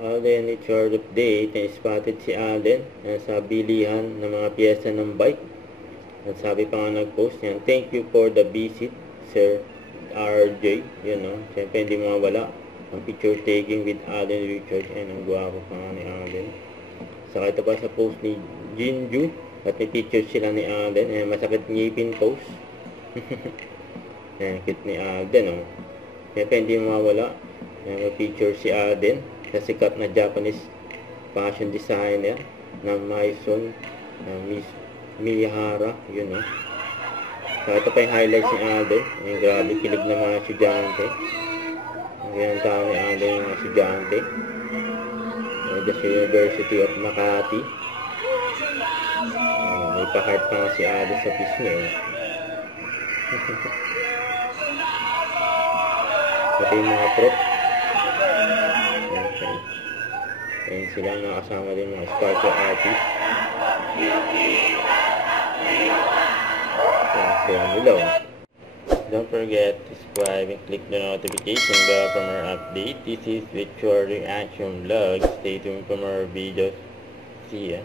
Alden Richard update na spotted si Alden sa bilihan ng mga piyesa ng bike. At sabi pa nga nag-post niyan, "Thank you for the visit, Sir RJ." Yun, no? Siyempre hindi mawala ang picture taking with Alden Richard. Ang gwapo pa nga ni Alden. Saka ito pa sa post ni Jinju at may picture sila ni Alden. Masakit ngipin post. Cute ni Alden, oh. Siyempre hindi mawala may picture si Alden sa sikat na Japanese fashion designer na Maison Miss Miyahara. Yun, no? So ito pa yung highlights ni Alden. Grabe, kilig na mga estudyante. Ang ganyan tao ni Alden yung mga estudyante. The University of Makati. May pa-heart pa nga si Alden sa piece niya. Pati yung mga prop. Ayan sila, nakasama din mga sparkle artists. Ayan sila nila. Don't forget to subscribe and click the notification bell for more updates. This is Victor Reaction Vlog. Stay tuned for more videos. See ya.